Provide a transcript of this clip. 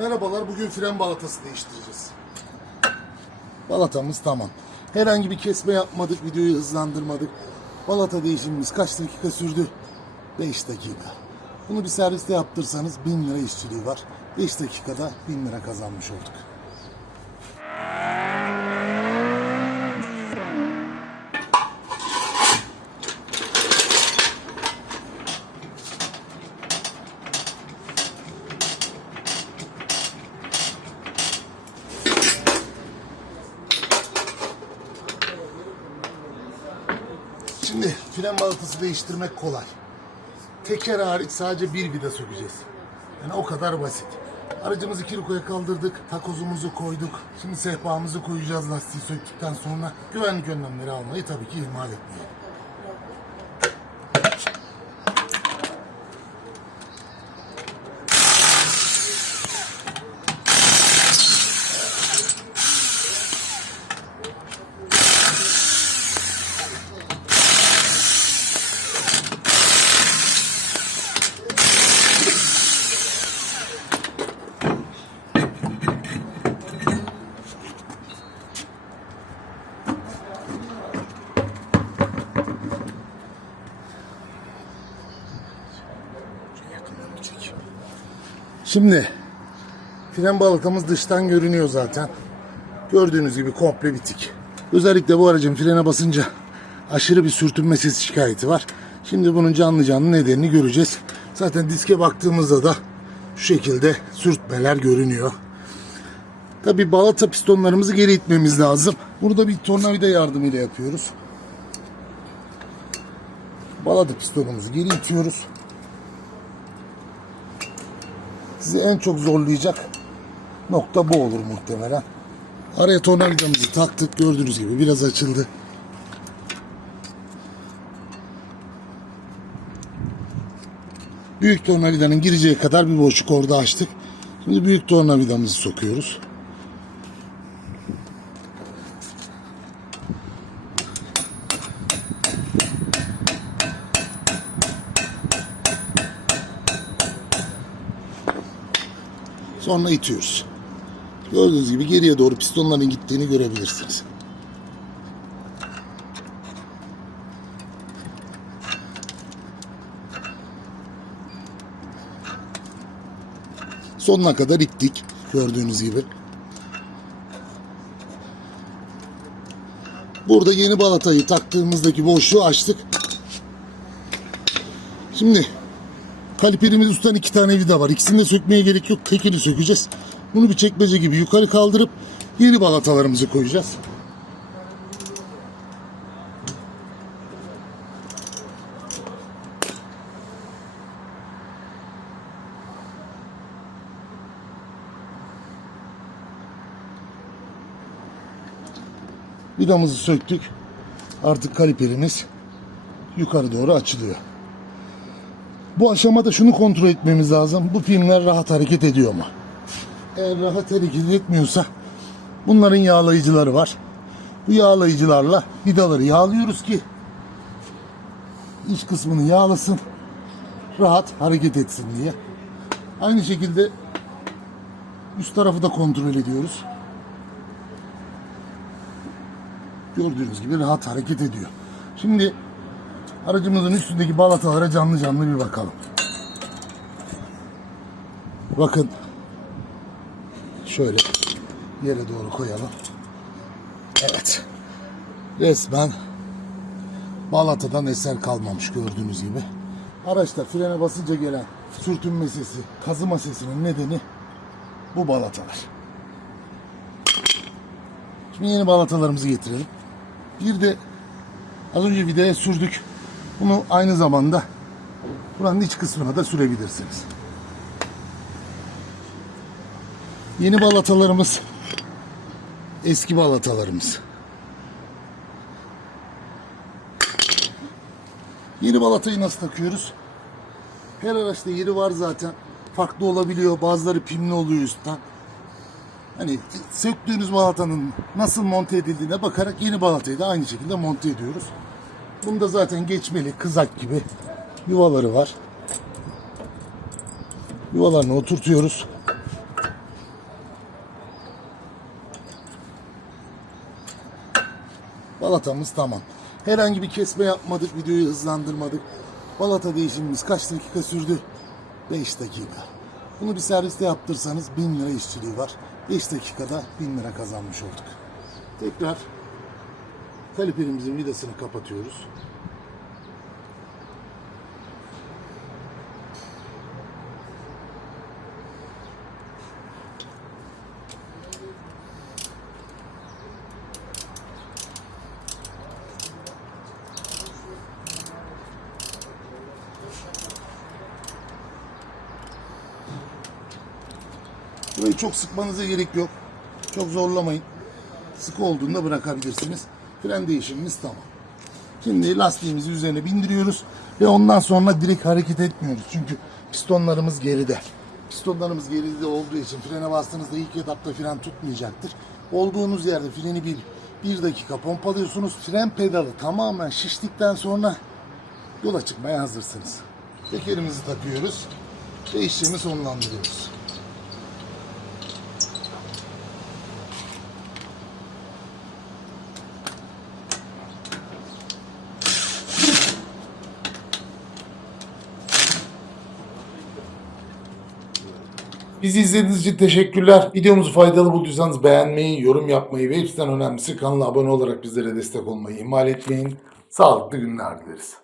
Merhabalar, bugün fren balatası değiştireceğiz. Balatamız tamam. Herhangi bir kesme yapmadık, videoyu hızlandırmadık. Balata değişimimiz kaç dakika sürdü? 5 dakika. Bunu bir serviste yaptırsanız 1000 lira işçiliği var. 5 dakikada 1000 lira kazanmış olduk. Şimdi fren balatası değiştirmek kolay. Teker hariç sadece bir vida sökeceğiz. Yani o kadar basit. Aracımızı kirikoya kaldırdık, takozumuzu koyduk. Şimdi sehpamızı koyacağız lastiği söktükten sonra. Güvenlik önlemleri almayı tabii ki ihmal etmeyelim. Şimdi fren balatamız dıştan görünüyor zaten. Gördüğünüz gibi komple bitik. Özellikle bu aracın frene basınca aşırı bir sürtünme sesi şikayeti var. Şimdi bunun canlı canlı nedenini göreceğiz. Zaten diske baktığımızda da şu şekilde sürtmeler görünüyor. Tabi balata pistonlarımızı geri itmemiz lazım. Burada bir tornavida yardımıyla yapıyoruz. Balata pistonumuzu geri itiyoruz. Sizi en çok zorlayacak nokta bu olur muhtemelen. Araya tornavidamızı taktık. Gördüğünüz gibi biraz açıldı. Büyük tornavidanın gireceği kadar bir boşluk orada açtık. Şimdi büyük tornavidamızı sokuyoruz. Sonra itiyoruz. Gördüğünüz gibi geriye doğru pistonların gittiğini görebilirsiniz. Sonuna kadar ittik. Gördüğünüz gibi. Burada yeni balatayı taktığımızdaki boşluğu açtık. Şimdi Kaliperimiz üstten iki tane vida var. İkisini de sökmeye gerek yok. Tekini sökeceğiz. Bunu bir çekmece gibi yukarı kaldırıp yeni balatalarımızı koyacağız. Vidamızı söktük. Artık kaliperimiz yukarı doğru açılıyor. Bu aşamada şunu kontrol etmemiz lazım. Bu pimler rahat hareket ediyor mu? Eğer rahat hareket etmiyorsa bunların yağlayıcıları var. Bu yağlayıcılarla vidaları yağlıyoruz ki iç kısmını yağlasın. Rahat hareket etsin diye. Aynı şekilde üst tarafı da kontrol ediyoruz. Gördüğünüz gibi rahat hareket ediyor. Şimdi Aracımızın üstündeki balatalara canlı canlı bir bakalım. Bakın. Şöyle yere doğru koyalım. Evet. Resmen balatadan eser kalmamış gördüğünüz gibi. Araçta frene basınca gelen sürtünme sesi, kazıma sesinin nedeni bu balatalar. Şimdi yeni balatalarımızı getirelim. Bir de az önce vidaya sürdük. Bunu aynı zamanda buranın iç kısmına da sürebilirsiniz. Yeni balatalarımız eski balatalarımız. Yeni balatayı nasıl takıyoruz? Her araçta yeri var zaten. Farklı olabiliyor. Bazıları pimli oluyor üstten. Hani söktüğünüz balatanın nasıl monte edildiğine bakarak yeni balatayı da aynı şekilde monte ediyoruz. Bunda zaten geçmeli kızak gibi yuvaları var. Yuvalarını oturtuyoruz. Balatamız tamam. Herhangi bir kesme yapmadık, videoyu hızlandırmadık. Balata değişimimiz kaç dakika sürdü? 5 dakika. Bunu bir serviste yaptırsanız 1000 lira işçiliği var. 5 dakikada 1000 lira kazanmış olduk. Tekrar kaliperimizin vidasını kapatıyoruz. Burayı çok sıkmanıza gerek yok. Çok zorlamayın. Sıkı olduğunda bırakabilirsiniz. Fren değişimimiz tamam. Şimdi lastiğimizi üzerine bindiriyoruz ve ondan sonra direkt hareket etmiyoruz. Çünkü pistonlarımız geride. Pistonlarımız geride olduğu için frene bastığınızda ilk etapta fren tutmayacaktır. Olduğunuz yerde freni bir, bir dakika pompalıyorsunuz. Fren pedalı tamamen şiştikten sonra yola çıkmaya hazırsınız. Tekerimizi takıyoruz ve işlemi sonlandırıyoruz. Bizi izlediğiniz için teşekkürler. Videomuzu faydalı bulduysanız beğenmeyi, yorum yapmayı ve hepsinden önemlisi kanala abone olarak bizlere destek olmayı ihmal etmeyin. Sağlıklı günler dileriz.